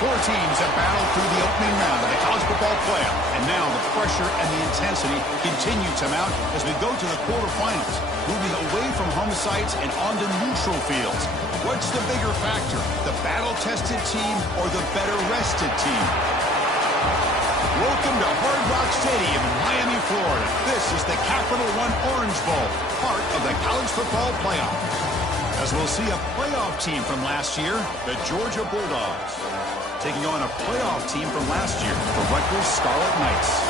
Four teams have battled through the opening round of the college football playoff, and now the pressure and the intensity continue to mount as we go to the quarterfinals, moving away from home sites and onto neutral fields. What's the bigger factor, the battle-tested team or the better-rested team? Welcome to Hard Rock Stadium in Miami, Florida. This is the Capital One Orange Bowl, part of the college football playoff. As we'll see a playoff team from last year, the Georgia Bulldogs, taking on a playoff team from last year, the Rutgers Scarlet Knights.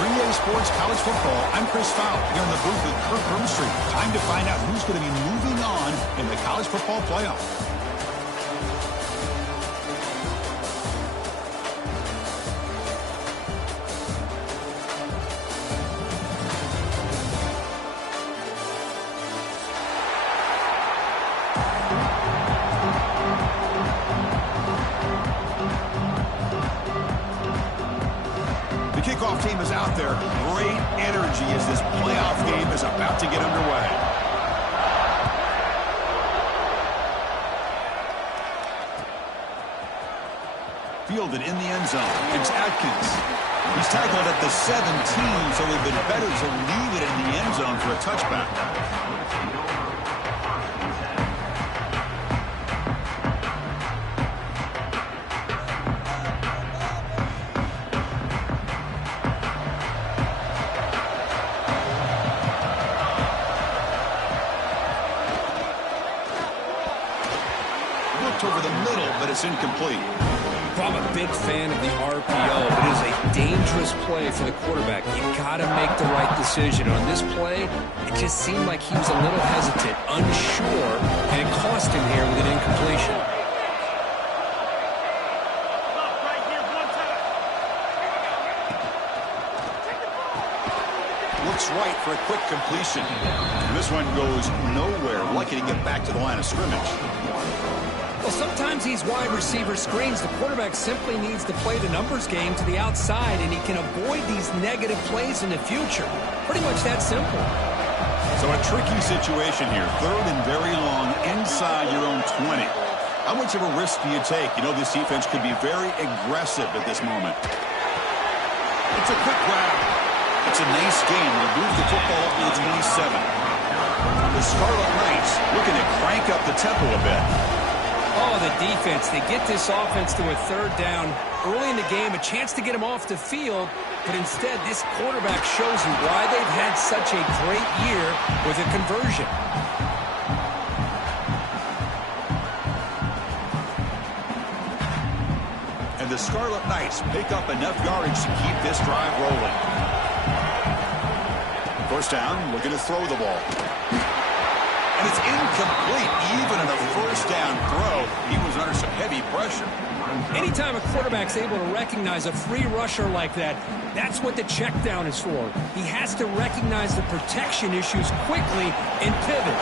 3A Sports College Football, I'm Chris Fowler, here in the booth with Kirk Broomstreet. Time to find out who's going to be moving on in the college football playoff. The kickoff team is out there. Great energy as this playoff game is about to get underway. Fielded in the end zone. It's Atkins. He's tackled at the 17, so it would have been better to leave it in the end zone for a touchback. Over the middle, but it's incomplete. I'm a big fan of the RPO. It is a dangerous play for the quarterback. You got to make the right decision. On this play, it just seemed like he was a little hesitant, unsure, and it cost him here with an incompletion. Looks right for a quick completion. And this one goes nowhere. Lucky to get back to the line of scrimmage. Well, sometimes these wide receiver screens, the quarterback simply needs to play the numbers game to the outside, and he can avoid these negative plays in the future. Pretty much that simple. So a tricky situation here. Third and very long inside your own 20. How much of a risk do you take? You know this defense could be very aggressive at this moment. It's a quick grab. It's a nice game. They'll move the football up to the 27. The Scarlet Knights looking to crank up the tempo a bit. Oh, the defense. They get this offense to a third down early in the game, a chance to get him off the field, but instead this quarterback shows you why they've had such a great year with a conversion. And the Scarlet Knights pick up enough yardage to keep this drive rolling. First down, looking to throw the ball. And it's incomplete. Even in a first down throw, he was under some heavy pressure. Anytime a quarterback's able to recognize a free rusher like that, that's what the check down is for. He has to recognize the protection issues quickly and pivot.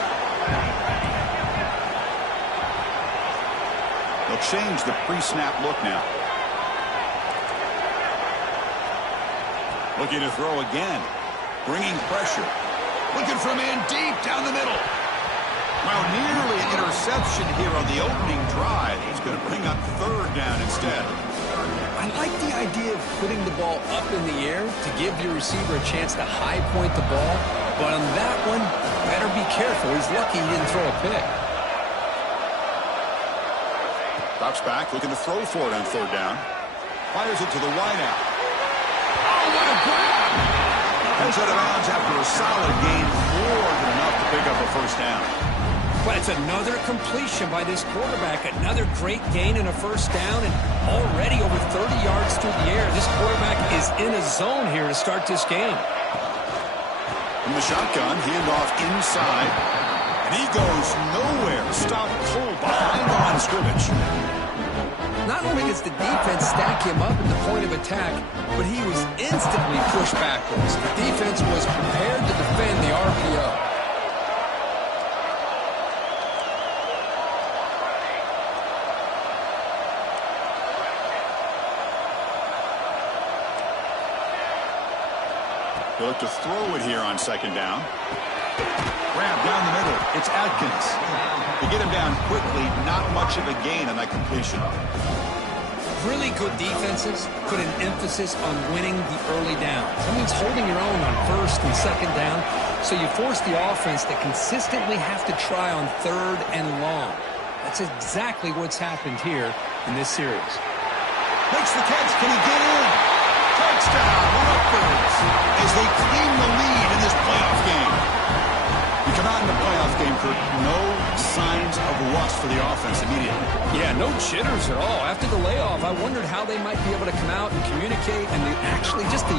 They'll change the pre-snap look now. Looking to throw again. Bringing pressure. Looking for a man deep down the middle. Well, nearly an interception here on the opening drive. He's going to bring up third down instead. I like the idea of putting the ball up in the air to give your receiver a chance to high point the ball. But on that one, better be careful. He's lucky he didn't throw a pick. Drops back, looking to throw for it on third down. Fires it to the wideout. Oh, what a grab! Heads out of bounds after a solid gain, more than enough to pick up a first down. Well, it's another completion by this quarterback. Another great gain and a first down, and already over 30 yards through the air. This quarterback is in a zone here to start this game. From the shotgun, handoff inside, and he goes nowhere. Stop cold behind the line of scrimmage. Not only does the defense stack him up at the point of attack, but he was instantly pushed backwards. The defense was prepared to defend the RPO. They'll look to throw it here on second down. Grab down the middle. It's Atkins. To get him down quickly, not much of a gain on that completion. Really good defenses put an emphasis on winning the early downs. That means holding your own on first and second down, so you force the offense to consistently have to try on third and long. That's exactly what's happened here in this series. Makes the catch. Can he get in? Touchdown, Rutgers, as they claim the lead in this playoff game. You come out in the playoff game, Kurt, no signs of rust for the offense immediately. Yeah, no jitters at all. After the layoff, I wondered how they might be able to come out and communicate and actually just the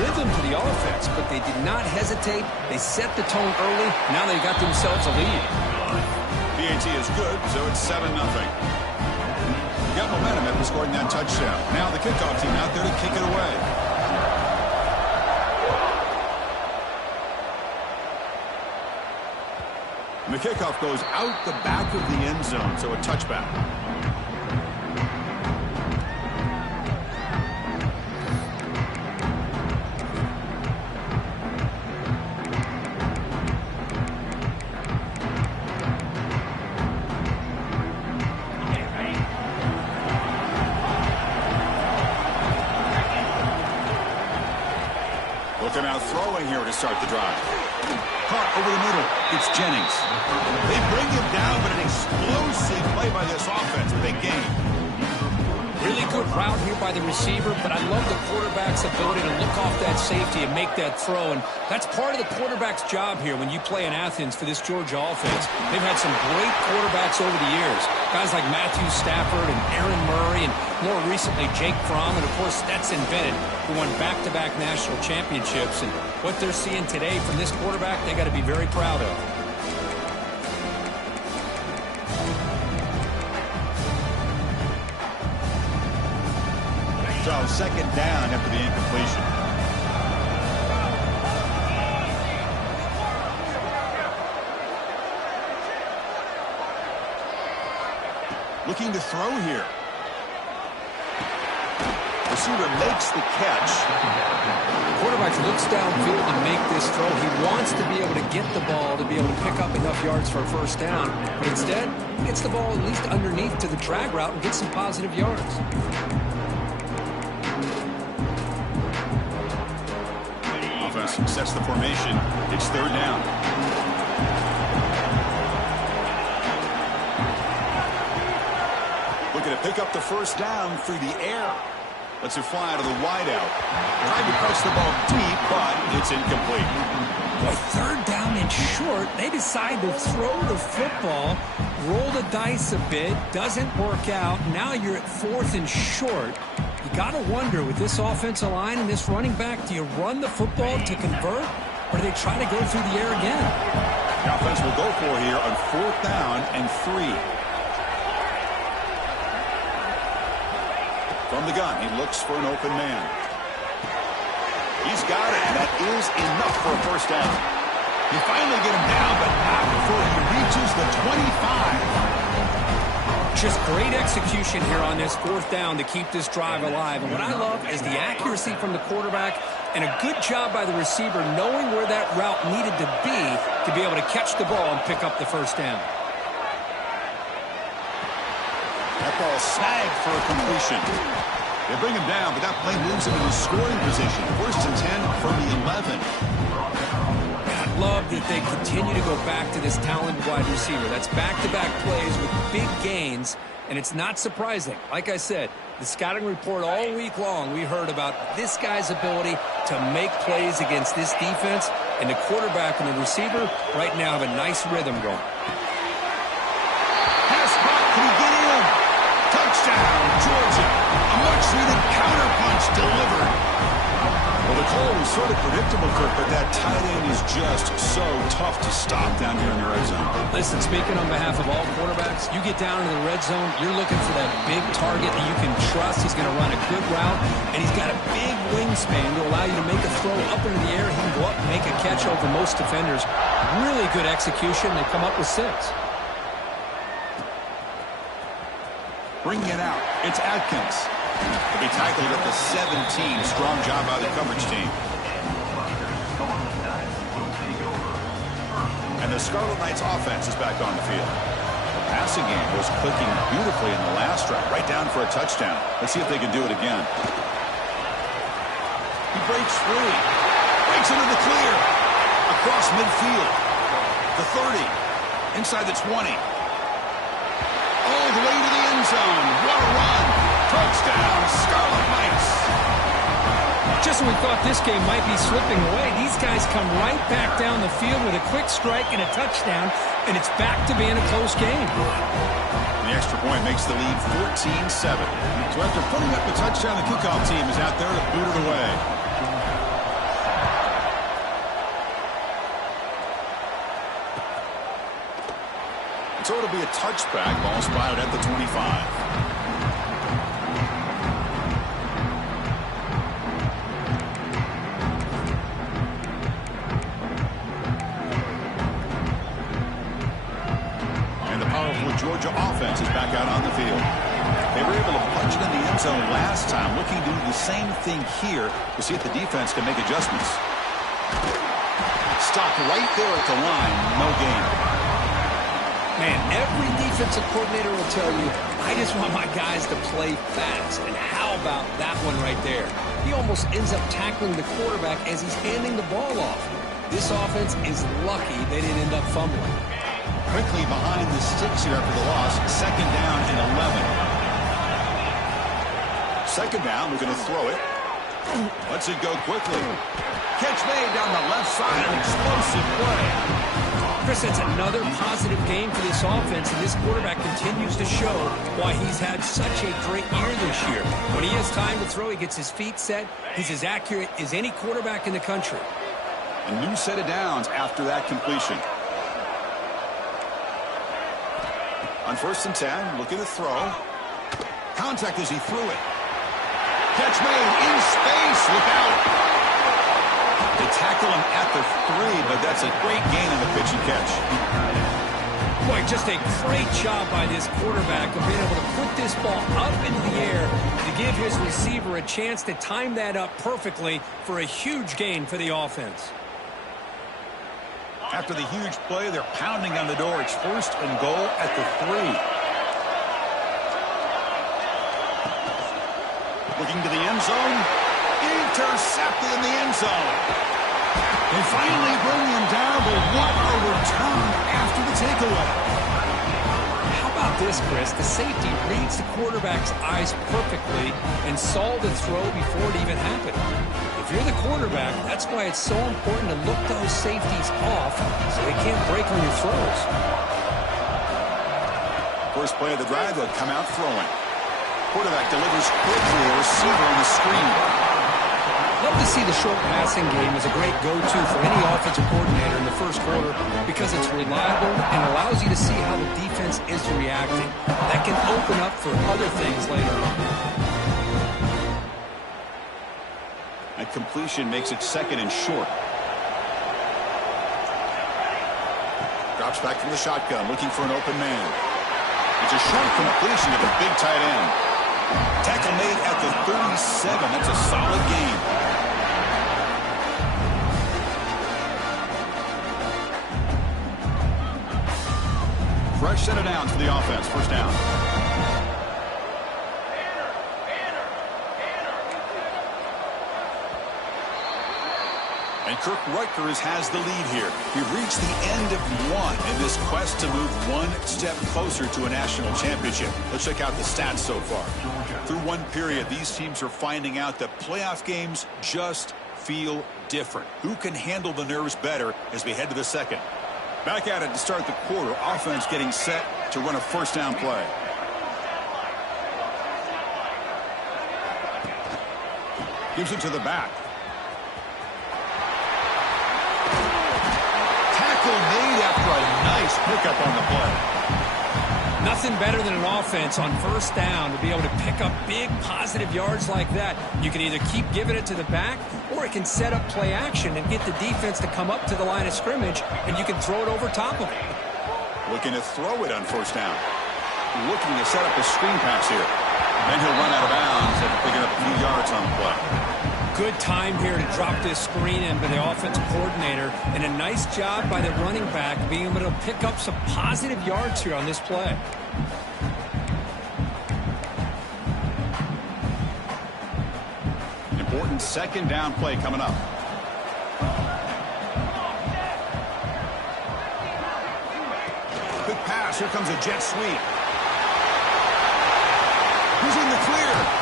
rhythm to the offense. But they did not hesitate. They set the tone early. Now they got themselves a lead. PAT is good, so it's 7-0. You got momentum after scoring that touchdown. Now the kickoff team out there to kick it away. And the kickoff goes out the back of the end zone, so a touchback. Looking out throwing here to start the drive. Caught over the middle. It's Jennings. They bring him down, but an explosive play by this offense. Big game. Really good route here by the receiver, but I love the quarterback's ability to look off that safety and make that throw. And that's part of the quarterback's job here when you play in Athens for this Georgia offense. They've had some great quarterbacks over the years. Guys like Matthew Stafford and Aaron Murray and more recently Jake Fromm and, of course, Stetson Bennett, who won back-to-back national championships. And what they're seeing today from this quarterback, they got to be very proud of. So second down after the incompletion. Looking to throw here. Receiver makes the catch. Quarterback looks downfield to make this throw. He wants to be able to get the ball to be able to pick up enough yards for a first down. But instead, he gets the ball at least underneath to the drag route and gets some positive yards. Offense sets the formation. It's third down. Looking to pick up the first down through the air. Lets it fly to the wideout. Trying to press the ball deep, but it's incomplete. Boy, third down and short. They decide to throw the football, roll the dice a bit, doesn't work out. Now you're at fourth and short. You got to wonder, with this offensive line and this running back, do you run the football to convert, or do they try to go through the air again? The offense will go for here on fourth down and 3. From the gun, he looks for an open man. He's got it, and that is enough for a first down. You finally get him down, but not before he reaches the 25. Just great execution here on this fourth down to keep this drive alive. And what I love is the accuracy from the quarterback and a good job by the receiver knowing where that route needed to be able to catch the ball and pick up the first down. That ball snagged for a completion. They bring him down, but that play moves him into scoring position. First and 10 from the 11. I love that they continue to go back to this talented wide receiver. That's back-to-back plays with big gains, and it's not surprising. Like I said, the scouting report all week long, we heard about this guy's ability to make plays against this defense, and the quarterback and the receiver right now have a nice rhythm going. Pass back, can he get in? Touchdown, Georgia. A much-needed counterpunch delivered. Well, the call was sort of predictable, Kurt, but that tight end is just so tough to stop down here in the red zone. Listen, speaking on behalf of all quarterbacks, you get down into the red zone, you're looking for that big target that you can trust. He's going to run a good route, and he's got a big wingspan to allow you to make a throw up into the air. He can go up and make a catch over most defenders. Really good execution. They come up with 6. Bringing it out, it's Atkins. He'll be tackled at the 17. Strong job by the coverage team. And the Scarlet Knights offense is back on the field. passing game was clicking beautifully in the last drive, right down for a touchdown. Let's see if they can do it again. He breaks free. Breaks into the clear. Across midfield. The 30. Inside the 20. All the way to the end zone. What a run. Touchdown, Scarlet Knights. Just when we thought this game might be slipping away, these guys come right back down the field with a quick strike and a touchdown, and it's back to being a close game. The extra point makes the lead 14-7. So after putting up the touchdown, the kickoff team is out there to boot it away. So it'll be a touchback. Ball spotted at the 25. Georgia offense is back out on the field. They were able to punch it in the end zone last time, looking to do the same thing here to see if the defense can make adjustments. Stopped right there at the line, no gain. Man, every defensive coordinator will tell you, I just want my guys to play fast. And how about that one right there? He almost ends up tackling the quarterback as he's handing the ball off. This offense is lucky they didn't end up fumbling. Quickly behind the sticks here after the loss. Second down and 11. Second down, we're going to throw it. Lets it go quickly. Catch made down the left side. An explosive play. Chris, that's another positive game for this offense, and this quarterback continues to show why he's had such a great year this year. When he has time to throw, he gets his feet set. He's as accurate as any quarterback in the country. A new set of downs after that completion. On 1st and 10, looking to throw. Contact as he threw it. Catch made in space. Look out. They tackle him at the 3, but that's a great gain on the pitch and catch. Boy, just a great job by this quarterback of being able to put this ball up into the air to give his receiver a chance to time that up perfectly for a huge gain for the offense. After the huge play, they're pounding on the door. It's 1st and goal at the 3. Looking to the end zone. Intercepted in the end zone. They finally bring him down, but what a return after the takeaway. How about this, Chris? The safety reads the quarterback's eyes perfectly and saw the throw before it even happened. If you're the quarterback, that's why it's so important to look those safeties off so they can't break on your throws. First play of the drive, they'll come out throwing. Quarterback delivers quickly, a receiver on the screen. Love to see the short passing game as a great go-to for any offensive coordinator in the first quarter because it's reliable and allows you to see how the defense is reacting. That can open up for other things later on. That completion makes it 2nd and short. Drops back from the shotgun, looking for an open man. It's a short completion to the big tight end. Tackle made at the 37. That's a solid gain. Fresh set of downs for the offense. 1st down. And Kirk Rutgers has the lead here. We've reached the end of one in this quest to move one step closer to a national championship. Let's check out the stats so far. Through one period, these teams are finding out that playoff games just feel different. Who can handle the nerves better as we head to the second? Back at it to start the quarter. Offense getting set to run a 1st down play. Gives it to the back. Made after a nice pickup on the play. Nothing better than an offense on 1st down to be able to pick up big positive yards like that. You can either keep giving it to the back or it can set up play action and get the defense to come up to the line of scrimmage and you can throw it over top of it. Looking to throw it on 1st down. Looking to set up a screen pass here. Then he'll run out of bounds after picking up a few yards on the play. Good time here to drop this screen in by the offensive coordinator, and a nice job by the running back being able to pick up some positive yards here on this play. Important second down play coming up. Good pass. Here comes a jet sweep. He's in the clear.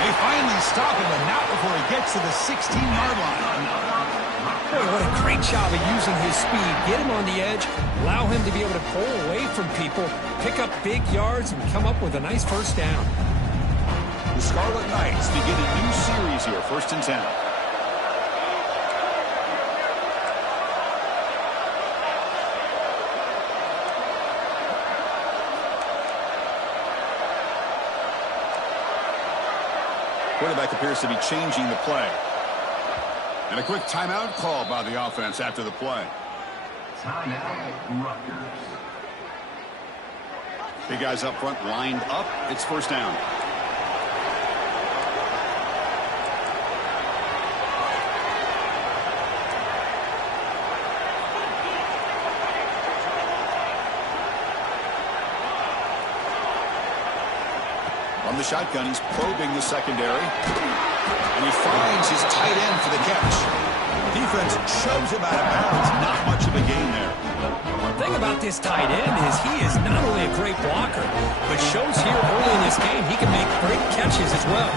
They finally stop him, but not before he gets to the 16-yard line. Boy, what a great job of using his speed. Get him on the edge, allow him to be able to pull away from people, pick up big yards, and come up with a nice first down. The Scarlet Knights begin a new series here, 1st and 10. Quarterback appears to be changing the play. And a quick timeout call by the offense after the play. Timeout, Rutgers. Big guys up front lined up. It's 1st down. From the shotgun, he's probing the secondary. And he finds his tight end for the catch. Defense shoves him out of bounds. Not much of a gain there. The thing about this tight end is he is not only a great blocker, but shows here early in this game he can make great catches as well.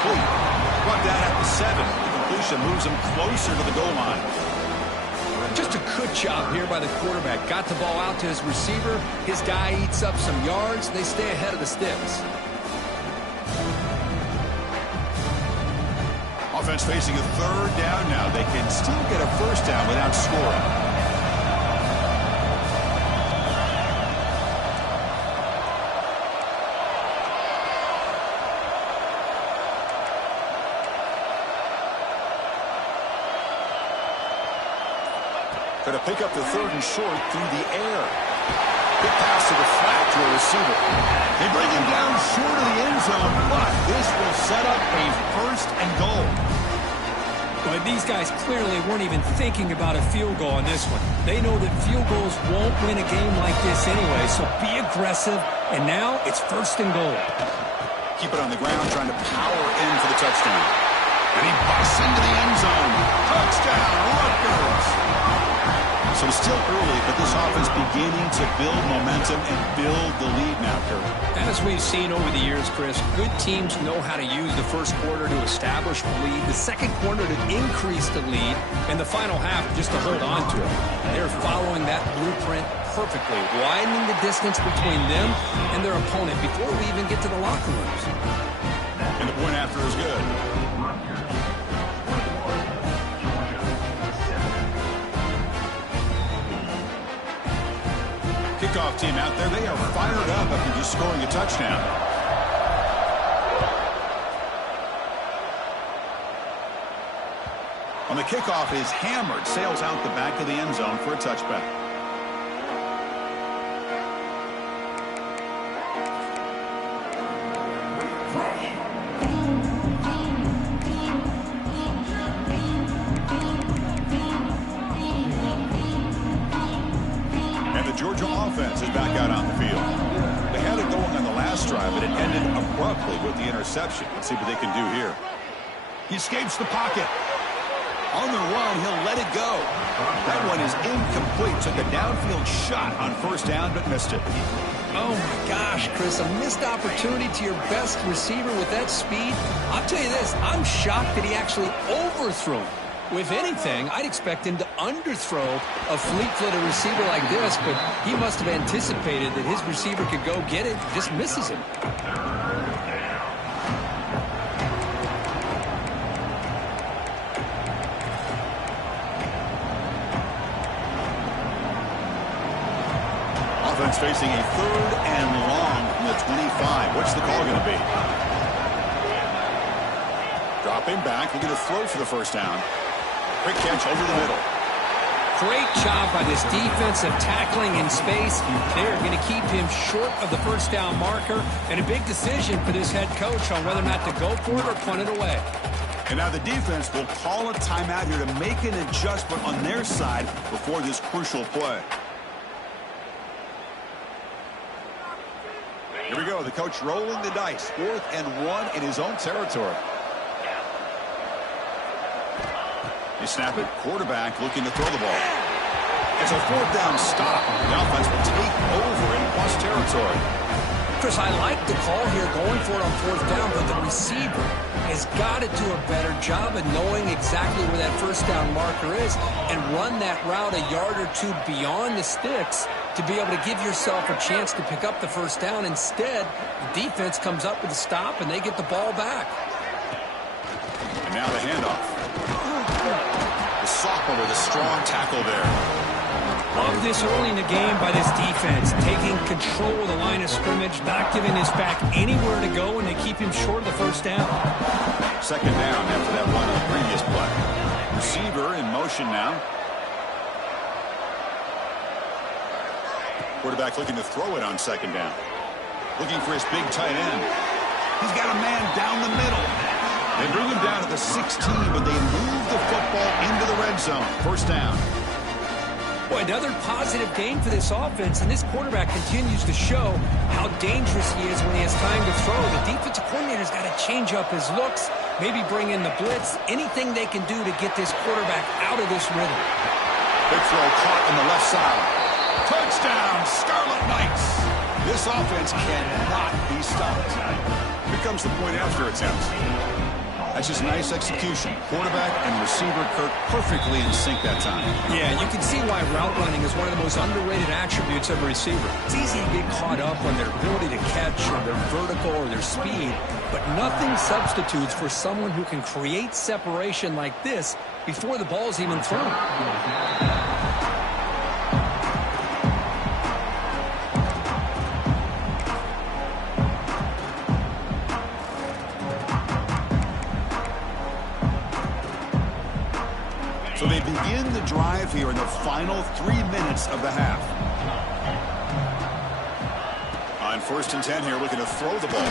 Brought down at the 7. The completion moves him closer to the goal line. Just a good job here by the quarterback. Got the ball out to his receiver. His guy eats up some yards. They stay ahead of the sticks. Offense facing a 3rd down now. They can still get a 1st down without scoring. Going to pick up the 3rd and short through the air. Good pass to the flat to a receiver. They bring him down short of the end zone, but this will set up a 1st and goal. But these guys clearly weren't even thinking about a field goal on this one. They know that field goals won't win a game like this anyway, so be aggressive. And now it's 1st and goal. Keep it on the ground, trying to power in for the touchdown. And he busts into the end zone. Touchdown, Rutgers! So still early, but this offense beginning to build momentum and build the lead now, Kurt. As we've seen over the years, Chris, good teams know how to use the 1st quarter to establish the lead, the 2nd quarter to increase the lead, and the final half just to hold on to it. They're following that blueprint perfectly, widening the distance between them and their opponent before we even get to the locker rooms. And the point after is good. Kickoff team out there, they are fired up after just scoring a touchdown. On the kickoff is hammered, sails out the back of the end zone for a touchback. Georgia offense is back out on the field. They had it going on the last drive, but it ended abruptly with the interception. Let's see what they can do here. He escapes the pocket. On the run, he'll let it go. That one is incomplete. Took a downfield shot on 1st down, but missed it. Oh, my gosh, Chris, a missed opportunity to your best receiver with that speed. I'll tell you this, I'm shocked that he actually overthrew him. If anything, I'd expect him to underthrow a fleet-footed receiver like this, but he must have anticipated that his receiver could go get it, just misses him. Offense facing a 3rd and long from the 25. What's the call going to be? Dropping Dropping back, looking to throw for the first down. Quick catch over the middle. Great job by this defensive tackling in space. They're going to keep him short of the first down marker. And a big decision for this head coach on whether or not to go for it or punt it away. And now the defense will call a timeout here to make an adjustment on their side before this crucial play. Here we go. The coach rolling the dice. 4th and 1 in his own territory. They snap it. Quarterback looking to throw the ball. It's a 4th down stop. The offense will take over in plus territory. Chris, I like the call here going for it on 4th down, but the receiver has got to do a better job of knowing exactly where that first down marker is and run that route a yard or two beyond the sticks to be able to give yourself a chance to pick up the first down. Instead, the defense comes up with a stop and they get the ball back. And now the handoff. The Sopper with a strong tackle there. Love this early in the game by this defense, taking control of the line of scrimmage, not giving his back anywhere to go, and they keep him short of the first down. 2nd down after that run on the previous play. Receiver in motion now. Quarterback looking to throw it on 2nd down. Looking for his big tight end. He's got a man down the middle. They bring him down at the 16, but they move the football into the red zone. 1st down. Boy, another positive game for this offense, and this quarterback continues to show how dangerous he is when he has time to throw. The defensive coordinator's got to change up his looks, maybe bring in the blitz, anything they can do to get this quarterback out of this rhythm. Big throw caught on the left side. Touchdown, Scarlet Knights. This offense cannot be stopped. Here comes the point after attempt. That's just nice execution. Quarterback and receiver Kirk perfectly in sync that time. Yeah, you can see why route running is one of the most underrated attributes of a receiver. It's easy to get caught up on their ability to catch or their vertical or their speed, but nothing substitutes for someone who can create separation like this before the ball is even thrown. So they begin the drive here in the final 3 minutes of the half. On 1st and 10 here, looking to throw the ball.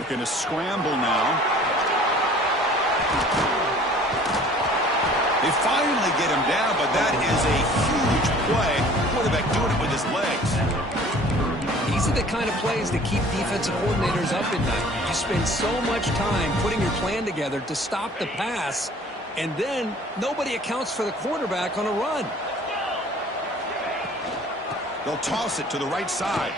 Looking to scramble now. They finally get him down, but that is a huge play. Quarterback doing it with his legs. These are the kind of plays that keep defensive coordinators up at night. You spend so much time putting your plan together to stop the pass, and then nobody accounts for the quarterback on a run. They'll toss it to the right side.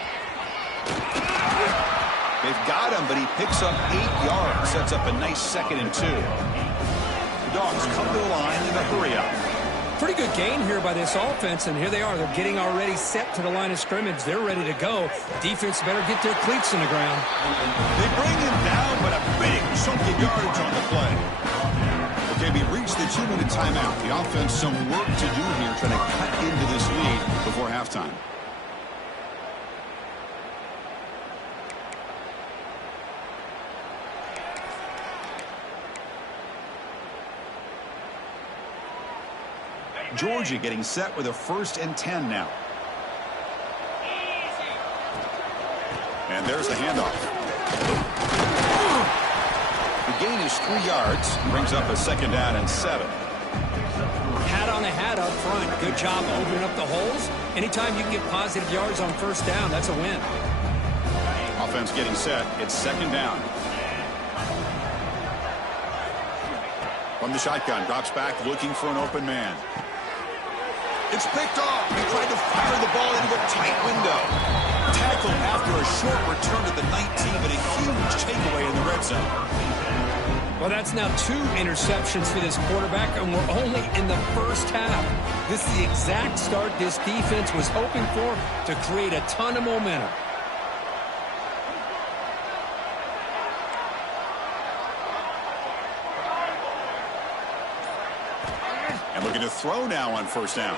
They've got him, but he picks up 8 yards. Sets up a nice 2nd and 2. The Dogs come to the line in a hurry-up. Pretty good gain here by this offense, and here they are. They're getting already set to the line of scrimmage. They're ready to go. Defense better get their cleats in the ground. They bring him down, but a big chunk of yardage on the play. Okay, we reached the 2-minute timeout. The offense some work to do here, trying to cut into this lead before halftime. Georgia getting set with a 1st and 10 now. And there's the handoff. The gain is 3 yards. Brings up a 2nd down and 7. Hat on a hat up front. Good job opening up the holes. Anytime you can get positive yards on 1st down, that's a win. Offense getting set. It's 2nd down. From the shotgun, drops back, looking for an open man. It's picked off. He tried to fire the ball into a tight window. Tackle after a short return to the 19, but a huge takeaway in the red zone. Well, that's now 2 interceptions for this quarterback, and we're only in the first half. This is the exact start this defense was hoping for to create a ton of momentum. And looking to throw now on 1st down.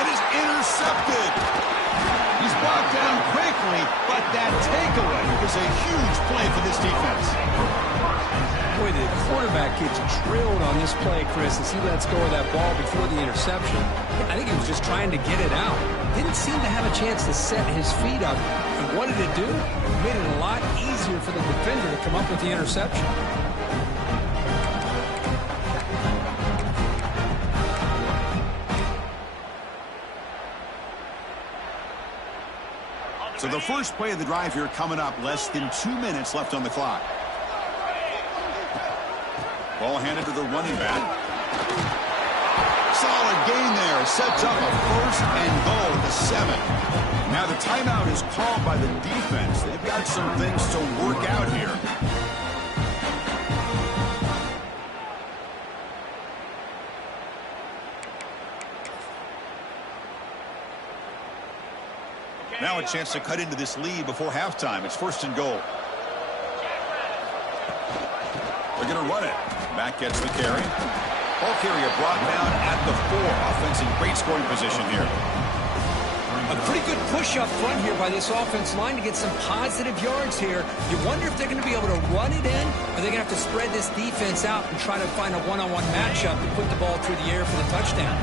It is intercepted. He's brought down quickly, but that takeaway is a huge play for this defense. Boy, the quarterback gets drilled on this play, Chris, as he lets go of that ball before the interception. I think he was just trying to get it out. Didn't seem to have a chance to set his feet up. And what did it do? It made it a lot easier for the defender to come up with the interception. So the first play of the drive here coming up, less than 2 minutes left on the clock. Ball handed to the running back. Solid gain there. Sets up a first and goal at the 7. Now the timeout is called by the defense. They've got some things to work out here. Now a chance to cut into this lead before halftime. It's first and goal. They're going to run it. Back gets the carry. Ball carrier brought down at the 4. Offense in great scoring position here. A pretty good push up front here by this offense line to get some positive yards here. You wonder if they're going to be able to run it in, or they're going to have to spread this defense out and try to find a one-on-one matchup and put the ball through the air for the touchdown.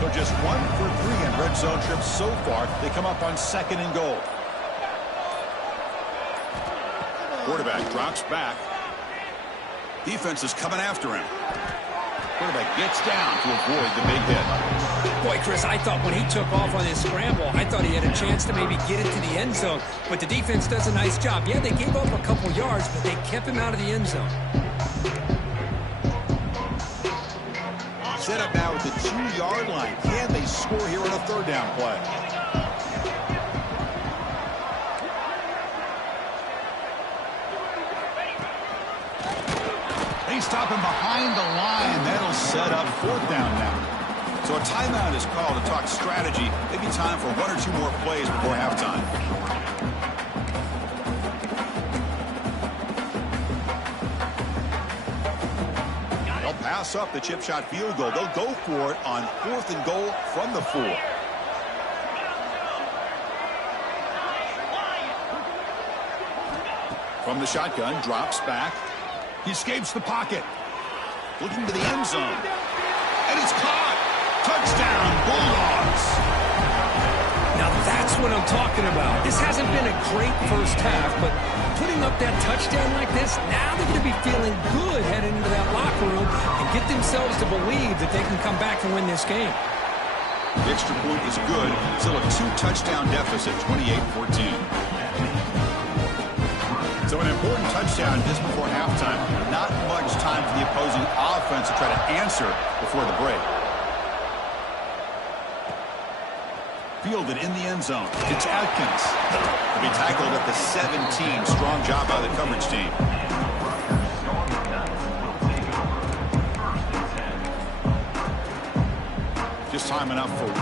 So just 1 for 3 in red zone trips so far. They come up on second and goal. Quarterback drops back. Defense is coming after him. Quarterback gets down to avoid the big hit. Boy, Chris, I thought when he took off on his scramble, I thought he had a chance to maybe get it to the end zone. But the defense does a nice job. Yeah, they gave up a couple yards, but they kept him out of the end zone. Set up now at the 2-yard line. Can they score here on a third down play? They stop him behind the line. That'll set up fourth down now. So a timeout is called to talk strategy. Maybe time for 1 or 2 more plays before halftime. Pass up the chip shot field goal. They'll go for it on 4th and goal from the 4. From the shotgun, drops back. He escapes the pocket. Looking to the end zone. And it's caught. Touchdown, Bulldogs. Now that's what I'm talking about. This hasn't been a great first half, but putting up that touchdown like this, now they're going to be feeling good heading into that locker room and get themselves to believe that they can come back and win this game. The extra point is good. Still a 2-touchdown deficit, 28-14. So an important touchdown just before halftime. Not much time for the opposing offense to try to answer before the break. Fielded in the end zone. It's Atkins. He'll be tackled at the 17. Strong job by the coverage team. Just time enough for 1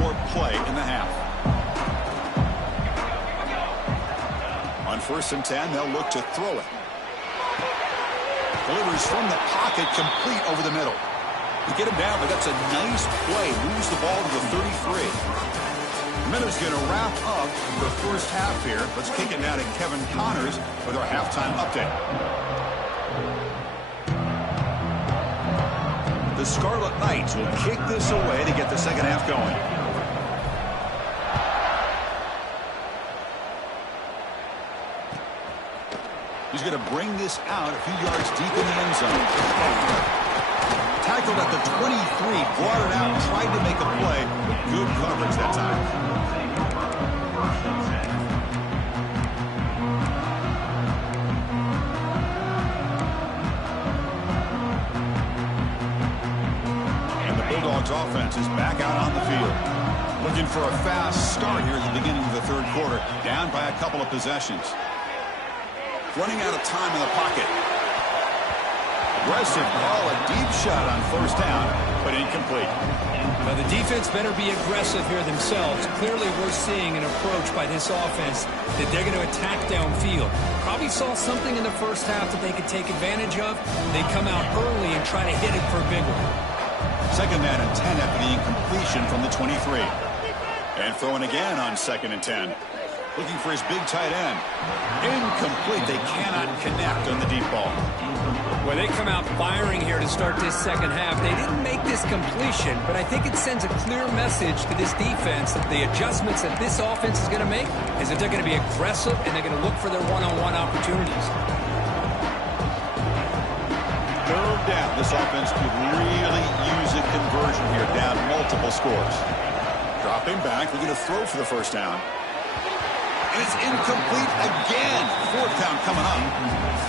more play in the half. On 1st and 10, they'll look to throw it. Delivers from the pocket, complete over the middle. You get him down, but that's a nice play. Moves the ball to the 33. Miller's going to wrap up the first half here. Let's kick it now to Kevin Connors with our halftime update. The Scarlet Knights will kick this away to get the second half going. He's going to bring this out a few yards deep in the end zone. Tackled at the 23, brought it out, tried to make a play. Good coverage that time. And the Bulldogs offense is back out on the field. Looking for a fast start here at the beginning of the 3rd quarter. Down by a couple of possessions. Running out of time in the pocket. Aggressive call, a deep shot on 1st down, but incomplete. Well, the defense better be aggressive here themselves. Clearly, we're seeing an approach by this offense that they're going to attack downfield. Probably saw something in the first half that they could take advantage of. They come out early and try to hit it for a big one. 2nd down and 10 after the incompletion from the 23. And throwing again on 2nd and 10. Looking for his big tight end. Incomplete. They cannot connect on the deep ball. Well, they come out firing here to start this second half. They didn't make this completion, but I think it sends a clear message to this defense that the adjustments that this offense is going to make is that they're going to be aggressive and they're going to look for their one-on-one opportunities. Third down. This offense could really use a conversion here, down multiple scores. Dropping back, looking to throw for the first down. And it's incomplete again. 4th down coming up.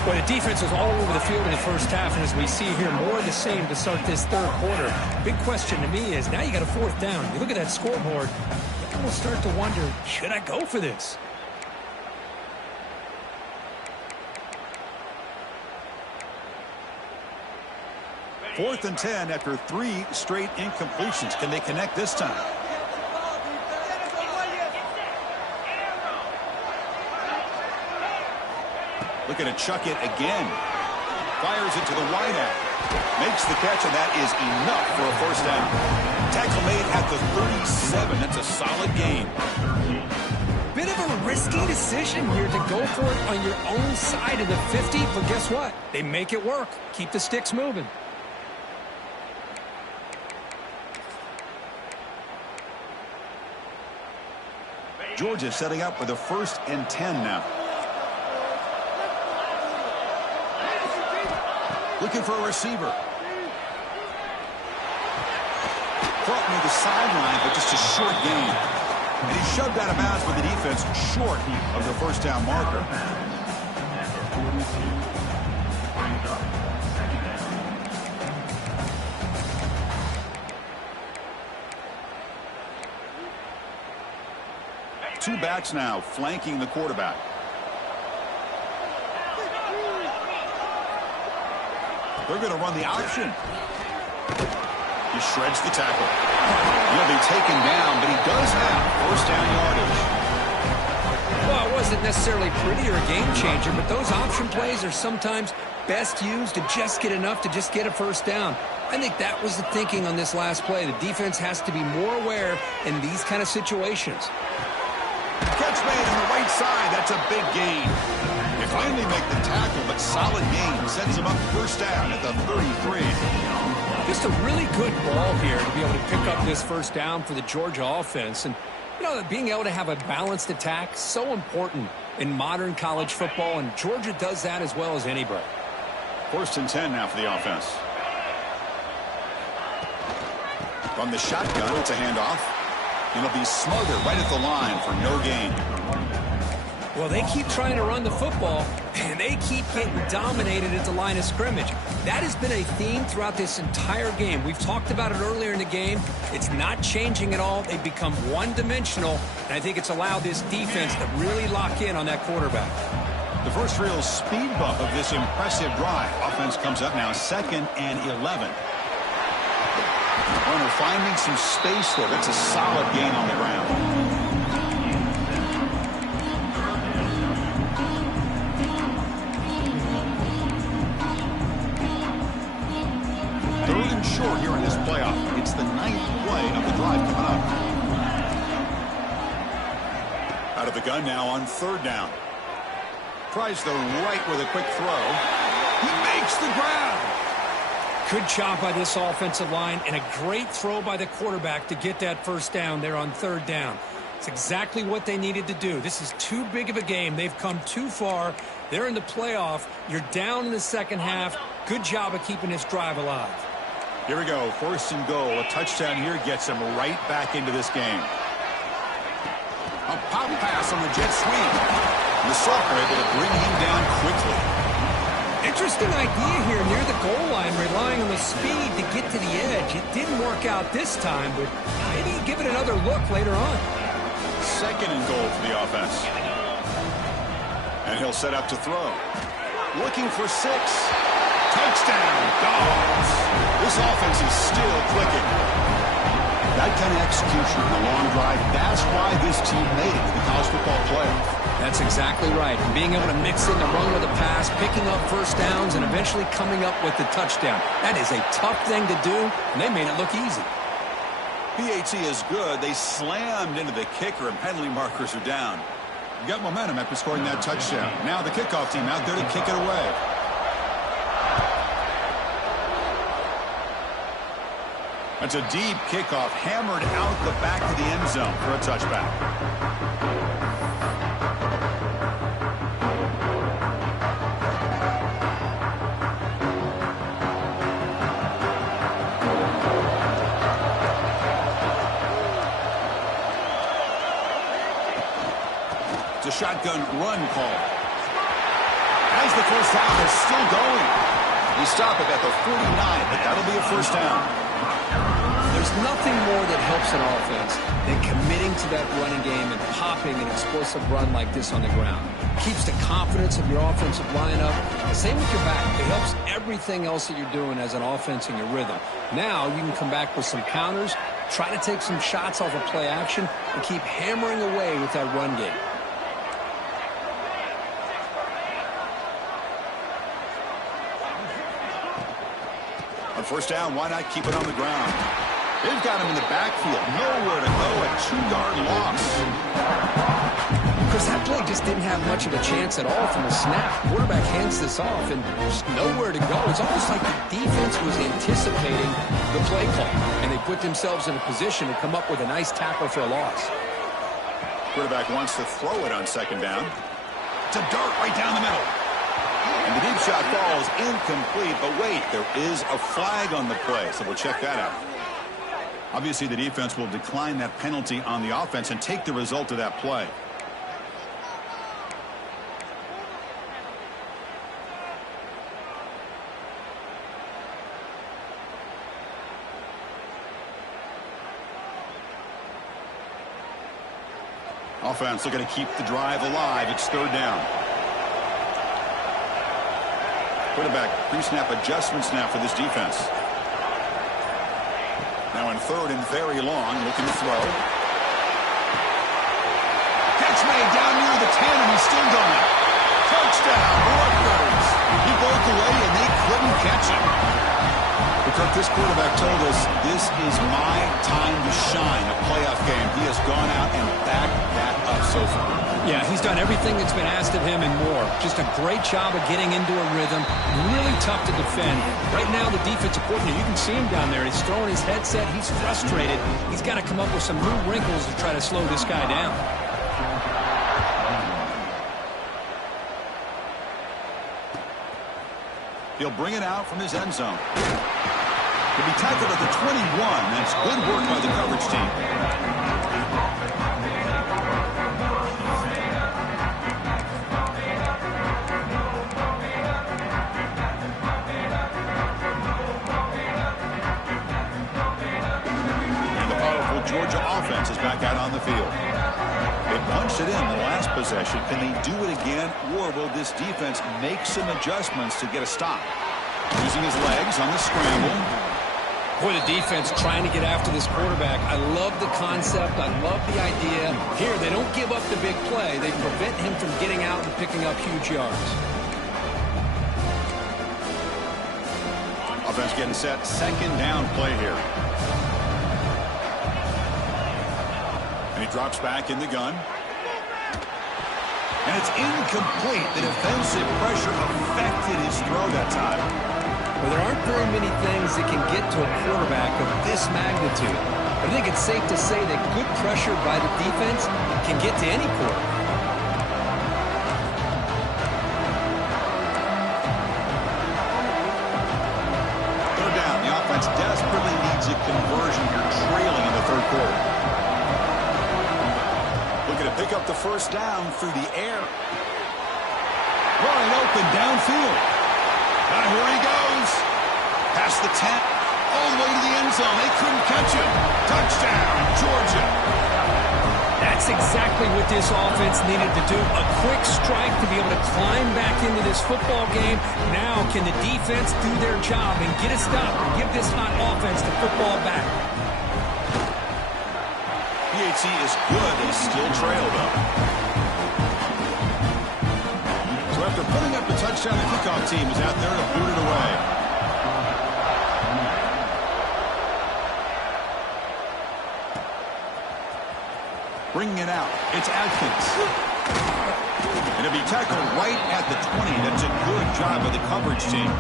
Well, the defense was all over the field in the first half, and as we see here, more of the same to start this third quarter. Big question to me is, now you got a 4th down. You look at that scoreboard, you almost start to wonder, should I go for this? Fourth and 10 after 3 straight incompletions. Can they connect this time? Looking to chuck it again. Fires it to the wideout. Makes the catch, and that is enough for a first down. Tackle made at the 37. That's a solid gain. Bit of a risky decision here to go for it on your own side of the 50, but guess what? They make it work. Keep the sticks moving. Georgia setting up with a 1st and 10 now. Looking for a receiver. Caught near the sideline, but just a short gain. And he shoved out of bounds with the defense short of the first down marker. Two backs now flanking the quarterback. They're going to run the option. He shreds the tackle. He'll be taken down, but he does have first down yardage. Well, it wasn't necessarily pretty or a game changer, but those option plays are sometimes best used to just get enough to just get a first down. I think that was the thinking on this last play. The defense has to be more aware in these kind of situations. Catch made on the right side. That's a big gain. They finally make the tackle, but solid gain sends him up first down at the 33. Just a really good ball here to be able to pick up this first down for the Georgia offense. And, you know, being able to have a balanced attack, so important in modern college football, and Georgia does that as well as anybody. 1st and 10 now for the offense. From the shotgun, it's a handoff. It'll be smothered right at the line for no gain. Well, they keep trying to run the football, and they keep getting dominated at the line of scrimmage. That has been a theme throughout this entire game. We've talked about it earlier in the game. It's not changing at all. They've become one-dimensional, and I think it's allowed this defense to really lock in on that quarterback. The first real speed bump of this impressive drive. Offense comes up now 2nd and 11. Runner finding some space there. That's a solid gain on the ground. Third and short here in this playoff. It's the 9th play of the drive coming up. Out of the gun now on 3rd down. Tries the right with a quick throw. He makes the grab. Good job by this offensive line, and a great throw by the quarterback to get that first down there on 3rd down. It's exactly what they needed to do. This is too big of a game. They've come too far. They're in the playoff. You're down in the second half. Good job of keeping this drive alive. Here we go. 1st and goal. A touchdown here gets him right back into this game. A pop pass on the jet sweep. The Sophomore able to bring him down quickly. Interesting idea here near the goal line, relying on the speed to get to the edge. It didn't work out this time, but maybe give it another look later on. 2nd and goal for the offense. And he'll set up to throw. Looking for 6. Touchdown, Dogs. This offense is still clicking. That kind of execution in the long drive, that's why this team made it to the college football playoff. That's exactly right. And being able to mix in the run with the pass, picking up first downs, and eventually coming up with the touchdown. That is a tough thing to do, and they made it look easy. PAT is good. They slammed into the kicker, and penalty markers are down. You got momentum after scoring that touchdown. Now the kickoff team out there to kick it away. That's a deep kickoff, hammered out the back of the end zone for a touchback. It's a shotgun run call. As the first half is still going. We stop it at the 49, but that'll be a first down. There's nothing more that helps an offense than committing to that running game and popping an explosive run like this on the ground. It keeps the confidence of your offensive lineup. The same with your back. It helps everything else that you're doing as an offense in your rhythm. Now you can come back with some counters, try to take some shots off of play action, and keep hammering away with that run game. On first down, why not keep it on the ground? They've got him in the backfield. Nowhere to go. A 2-yard loss. Because that play just didn't have much of a chance at all from the snap. Quarterback hands this off, and there's nowhere to go. It's almost like the defense was anticipating the play call, and they put themselves in a position to come up with a nice tackle for a loss. Quarterback wants to throw it on second down. It's a dart right down the middle. And the deep shot falls incomplete, but wait, there is a flag on the play, so we'll check that out. Obviously, the defense will decline that penalty on the offense and take the result of that play. Offense looking to keep the drive alive. It's third down. Quarterback pre-snap adjustments now for this defense. Now in third and very long, looking to throw. Catch made down near the 10, and he's still going. Touchdown, Rutgers. He broke away, and they couldn't catch him. Because this quarterback told us, this is my time to shine, a playoff game. He has gone out and backed that up so far. Yeah, he's done everything that's been asked of him and more. Just a great job of getting into a rhythm. Really tough to defend. Right now, the defensive coordinator, you can see him down there. He's throwing his headset. He's frustrated. He's got to come up with some new wrinkles to try to slow this guy down. He'll bring it out from his end zone. He'll be tackled at the 21. That's good work by the coverage team. And the powerful Georgia offense is back out on the field. They punched it in the last possession. Can they do it again, or will this defense make some adjustments to get a stop? Using his legs on the scramble. Boy, the defense trying to get after this quarterback. I love the concept. I love the idea. Here, they don't give up the big play. They prevent him from getting out and picking up huge yards. Offense getting set. Second down play here. And he drops back in the gun. And it's incomplete. The defensive pressure affected his throw that time. Well, there aren't very many things that can get to a quarterback of this magnitude. I think it's safe to say that good pressure by the defense can get to any quarterback. Third down. The offense desperately needs a conversion here, trailing in the third quarter. Looking to pick up the first down through the air. Wide open downfield. Now here he goes. Past the 10, all the way to the end zone. They couldn't catch him. Touchdown, Georgia. That's exactly what this offense needed to do. A quick strike to be able to climb back into this football game. Now can the defense do their job and get a stop and give this hot offense the football back? PAT is good. They still trail, though. So after putting up the touchdown, the kickoff team is out there to boot it away. Bringing it out. It's Atkins. And it'll be tackled right at the 20. That's a good job by the coverage team.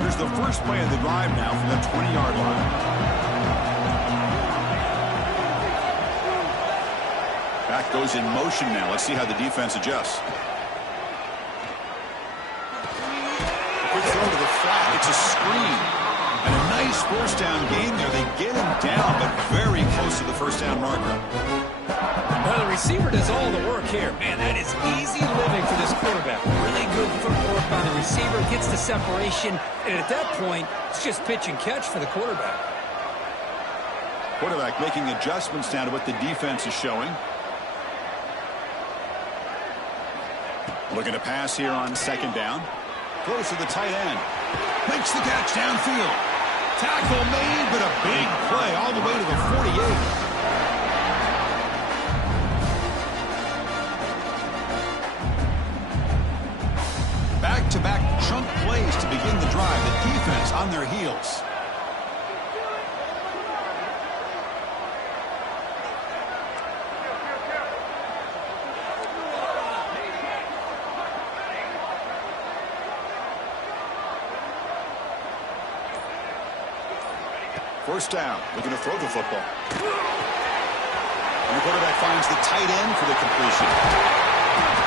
Here's the first play of the drive now from the 20-yard line. Back goes in motion now. Let's see how the defense adjusts. Quick throw to the flat. It's a screen. And a nice first down gain there. They get him down, but very close to the first down marker. Well, the receiver does all the work here. Man, that is easy living for this quarterback. Really good footwork by the receiver. Gets the separation. And at that point, it's just pitch and catch for the quarterback. Quarterback making adjustments now to what the defense is showing. Looking to pass here on second down. Throws to the tight end. Makes the catch downfield. Tackle made, but a big play all the way to the 48. Back-to-back chunk plays to begin the drive. The defense on their heels. First down, looking to throw the football. And the quarterback finds the tight end for the completion.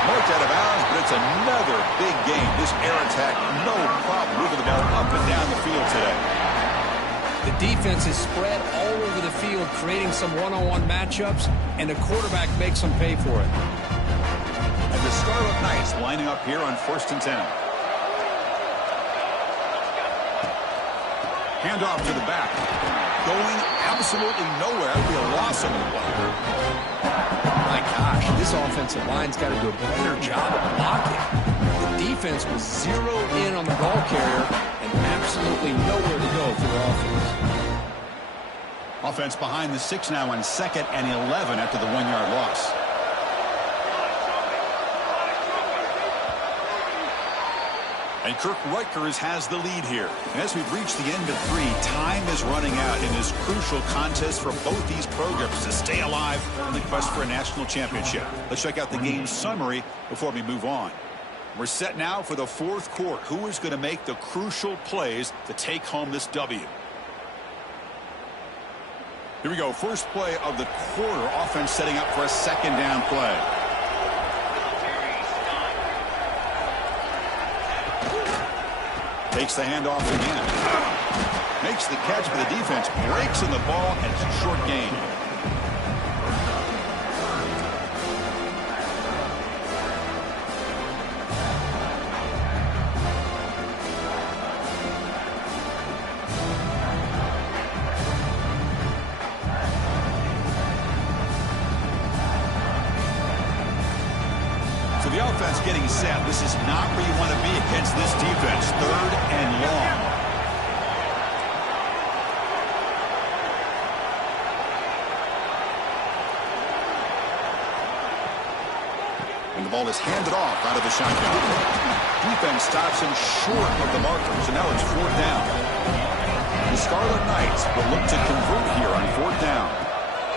Marked out of bounds, but it's another big game. This air attack, no problem moving the ball up and down the field today. The defense is spread all over the field, creating some one-on-one matchups, and the quarterback makes them pay for it. And the Scarlet Knights lining up here on 1st and 10. Handoff to the back. Going absolutely nowhere. It'll be a loss on the play. My gosh, this offensive line's got to do a better job of blocking. The defense was zeroed in on the ball carrier and absolutely nowhere to go for the offense. Offense behind the 6 now on 2nd and 11 after the 1-yard loss. And Kirk Rutgers has the lead here. And as we've reached the end of 3, time is running out in this crucial contest for both these programs to stay alive in the quest for a national championship. Let's check out the game summary before we move on. We're set now for the 4th quarter. Who is going to make the crucial plays to take home this W? Here we go. First play of the quarter. Offense setting up for a 2nd down play. Takes the handoff again. Makes the catch, but the defense breaks in the ball, and it's a short gain. So the offense getting set. This is not where you want to be against this defense. 3rd and long. And the ball is handed off out of the shotgun. Defense stops him short of the marker, so now it's 4th down. The Scarlet Knights will look to convert here on 4th down.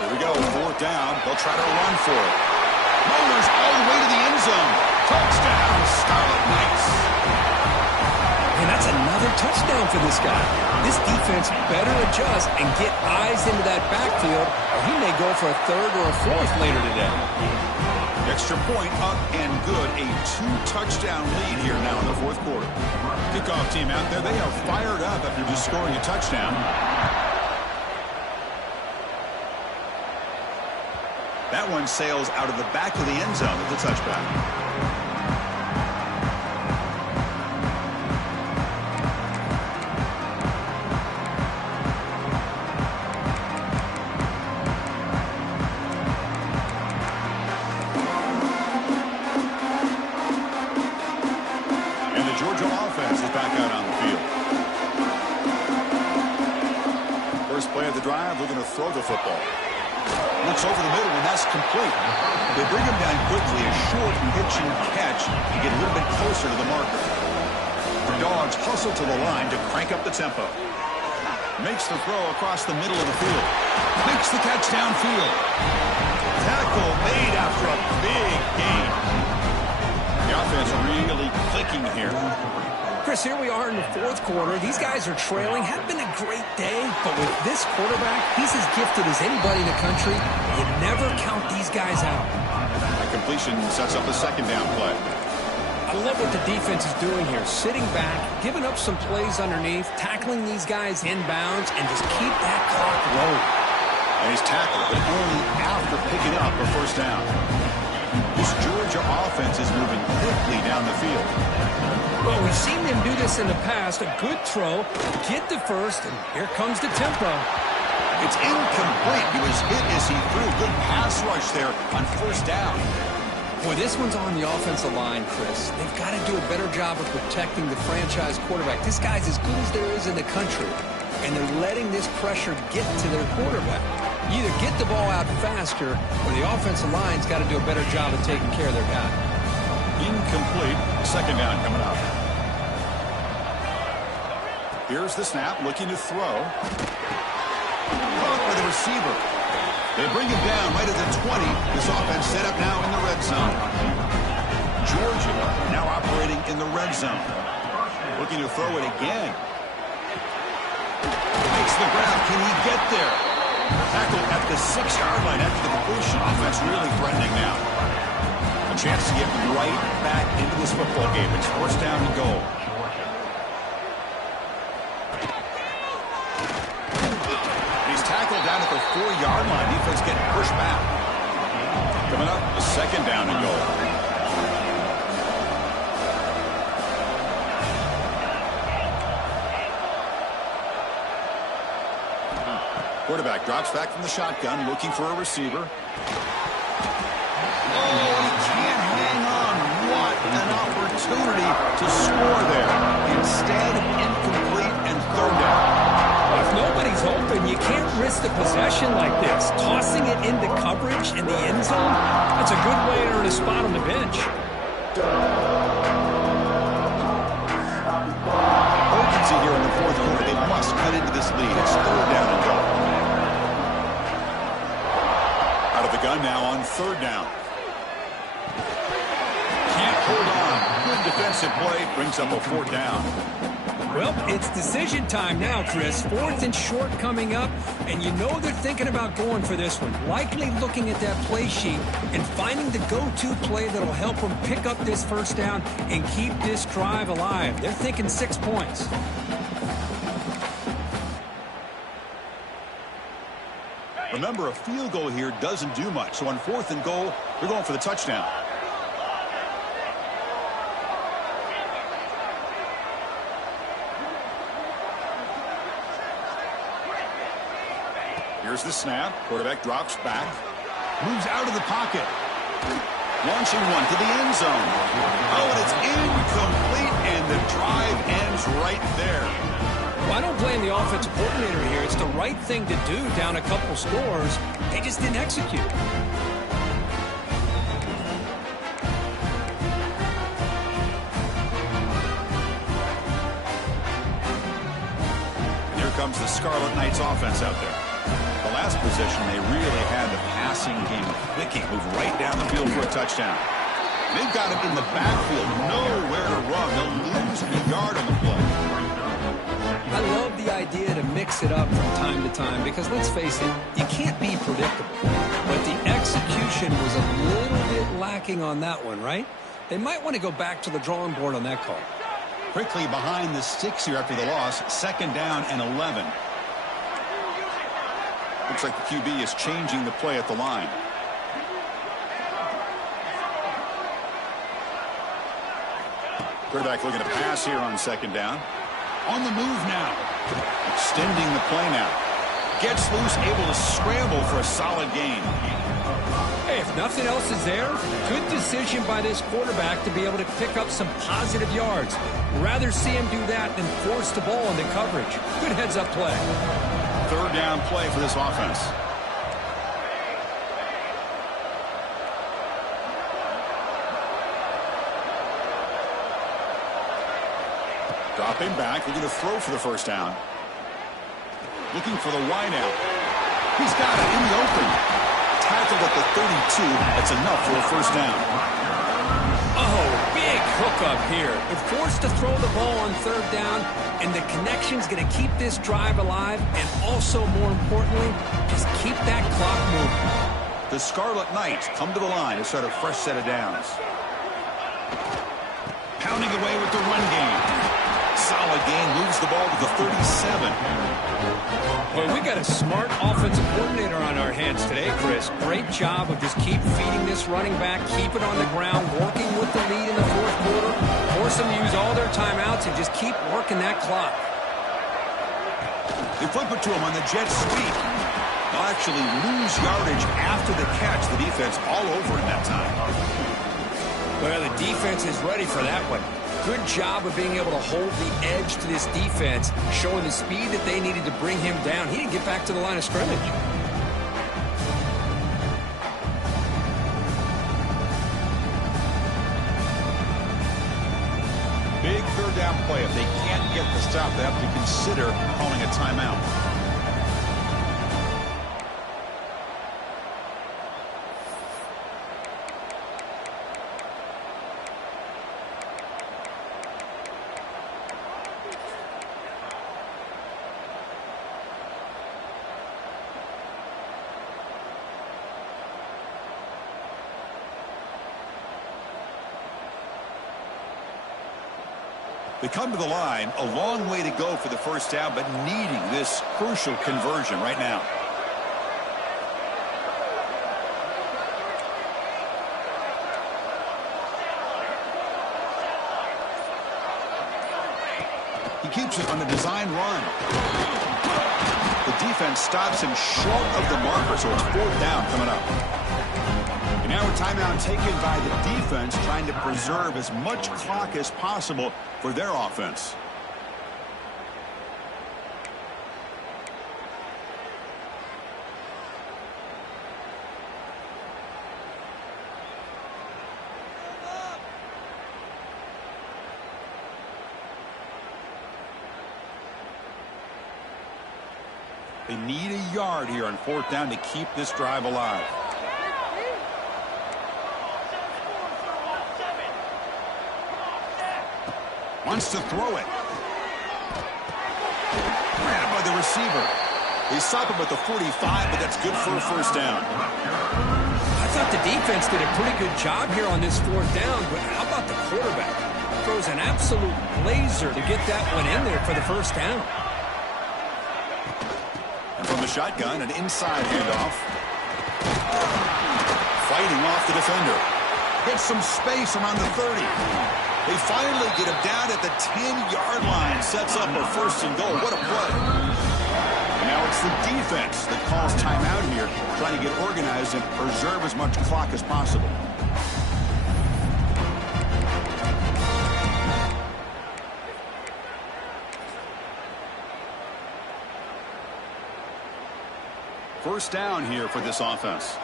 Here we go, 4th down. They'll try to run for it. Rollers all the way to the end zone. Touchdown, Scarlet Knights. And that's another touchdown for this guy. This defense better adjust and get eyes into that backfield, or he may go for a 3rd or a 4th later today. Extra point up and good. A 2-touchdown lead here now in the 4th quarter. Kickoff team out there. They are fired up after just scoring a touchdown. That one sails out of the back of the end zone with the touchback. And the Georgia offense is back out on the field. First play of the drive, looking to throw the football. Looks over the middle, and that's complete. They bring him down quickly, a short and hitching catch, and get a little bit closer to the marker. The Dogs hustle to the line to crank up the tempo. Makes the throw across the middle of the field. Makes the catch downfield. Tackle made after a big gain. The offense really clicking here. Chris, here we are in the fourth quarter. These guys are trailing. Had been a great day, but with this quarterback, he's as gifted as anybody in the country. You never count these guys out. A completion sets up a second down play. I love what the defense is doing here. Sitting back, giving up some plays underneath, tackling these guys inbounds, and just keep that clock rolling. And he's tackled, but only after picking up a first down. This Georgia offense is moving quickly down the field. Well, we've seen them do this in the past. A good throw, get the first, and here comes the tempo. It's incomplete. He was hit as he threw. Good pass rush there on first down. Boy, this one's on the offensive line, Chris. They've got to do a better job of protecting the franchise quarterback. This guy's as good as there is in the country, and they're letting this pressure get to their quarterback. You either get the ball out faster, or the offensive line's got to do a better job of taking care of their guy. Incomplete. Second down coming up. Here's the snap, looking to throw. Caught by the receiver. They bring him down right at the 20. This offense set up now in the red zone. Georgia now operating in the red zone. Looking to throw it again. Makes the grab. Can he get there? Tackled at the 6-yard line after the completion. Offense really threatening now. A chance to get right back into this football game. It's first down and goal. Down at the 4-yard line. Defense getting pushed back. Coming up, a second down and goal. Quarterback drops back from the shotgun, looking for a receiver. Oh, he can't hang on. What an opportunity to score there. Instead, incomplete and third down. If nobody's open, you can't risk the possession like this. Tossing it into coverage in the end zone, that's a good way to earn a spot on the bench. Urgency here in the fourth quarter. They must cut into this lead. It's third down and goal. Out of the gun now on third down. Can't hold on. Good defensive play. Brings up a fourth down. Well, it's decision time now, Chris. Fourth and short coming up, and you know they're thinking about going for this one. Likely looking at that play sheet and finding the go-to play that'll help them pick up this first down and keep this drive alive. They're thinking 6 points. Remember, a field goal here doesn't do much. So on fourth and goal, they're going for the touchdown. Here's the snap. Quarterback drops back. Moves out of the pocket. Launching one to the end zone. Oh, and it's incomplete, and the drive ends right there. Well, I don't blame the offensive coordinator here. It's the right thing to do down a couple scores. They just didn't execute. And here comes the Scarlet Knights offense out there. The last possession, they really had the passing game clicking. Move right down the field for a touchdown. They've got him in the backfield. Nowhere to run. They'll lose a yard on the play. I love the idea to mix it up from time to time because, let's face it, you can't be predictable. But the execution was a little bit lacking on that one, right? They might want to go back to the drawing board on that call. Quickly behind the sticks here after the loss. Second down and 11. Looks like the QB is changing the play at the line. Quarterback looking to pass here on second down. On the move now. Extending the play now. Gets loose, able to scramble for a solid gain. Hey, if nothing else is there, good decision by this quarterback to be able to pick up some positive yards. Rather see him do that than force the ball into coverage. Good heads-up play. Third down play for this offense. Dropping back, looking to throw for the first down. Looking for the wide out. He's got it in the open. Tackled at the 32. That's enough for a first down. Oh, big hookup here. They're forced to throw the ball on third down, and the connection's going to keep this drive alive, and also, more importantly, just keep that clock moving. The Scarlet Knights come to the line to start a fresh set of downs. Pounding away with the run game. Solid gain, moves the ball to the 37. Well, we got a smart offensive coordinator on our hands today, Chris. Great job of just keep feeding this running back, keep it on the ground, working with the lead in the fourth quarter, force them to use all their timeouts, and just keep working that clock. They flip it to him on the jet sweep. They'll actually lose yardage after the catch. The defense all over in that time. Well, the defense is ready for that one. Good job of being able to hold the edge to this defense, showing the speed that they needed to bring him down. He didn't get back to the line of scrimmage. Big third down play. If they can't get the stop, they have to consider calling a timeout. They come to the line, a long way to go for the first down, but needing this crucial conversion right now. He keeps it on the design run. The defense stops him short of the marker, so it's fourth down coming up. And now a timeout taken by the defense, trying to preserve as much clock as possible for their offense. They need a yard here on fourth down to keep this drive alive. Wants to throw it. Grabbed by the receiver. They stop him at the 45, but that's good for a first down. I thought the defense did a pretty good job here on this fourth down, but how about the quarterback? Throws an absolute laser to get that one in there for the first down. And from the shotgun, an inside handoff. Fighting off the defender. Gets some space around the 30. They finally get him down at the 10-yard line. Sets up a first and goal. What a play. And now it's the defense that calls timeout here, trying to get organized and preserve as much clock as possible. First down here for this offense.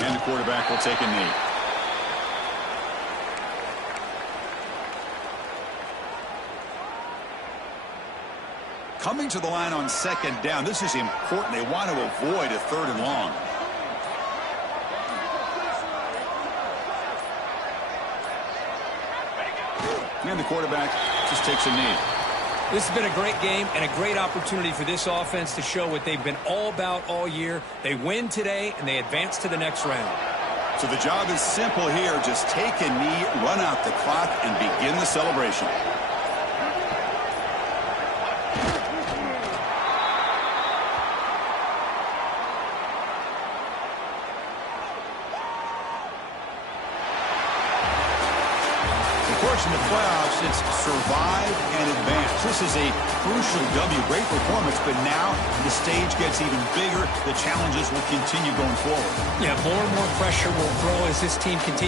And the quarterback will take a knee. Coming to the line on second down. This is important. They want to avoid a third and long. And the quarterback just takes a knee. This has been a great game and a great opportunity for this offense to show what they've been all about all year. They win today, and they advance to the next round. So the job is simple here. Just take a knee, run out the clock, and begin the celebration. In the playoffs, it's survive and advance. This is a crucial W. Great performance, but now the stage gets even bigger. The challenges will continue going forward. Yeah, more and more pressure will grow as this team continues